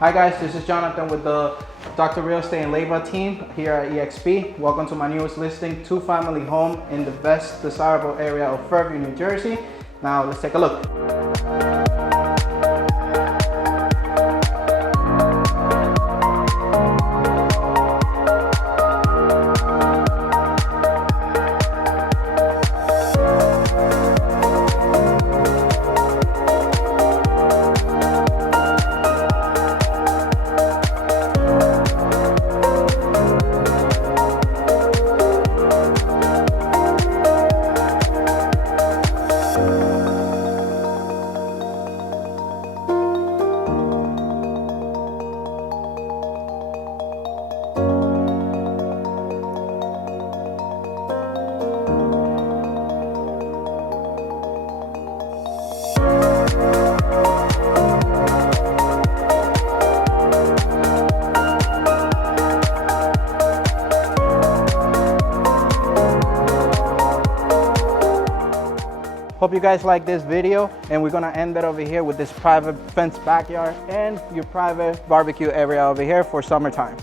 Hi guys, this is Jonathan with the Dr. Real Estate and Labor team here at EXP. Welcome to my newest listing, 2-family home in the best desirable area of Fairview, New Jersey. Now let's take a look. Hope you guys like this video, and we're gonna end it over here with this private fenced backyard and your private barbecue area over here for summertime.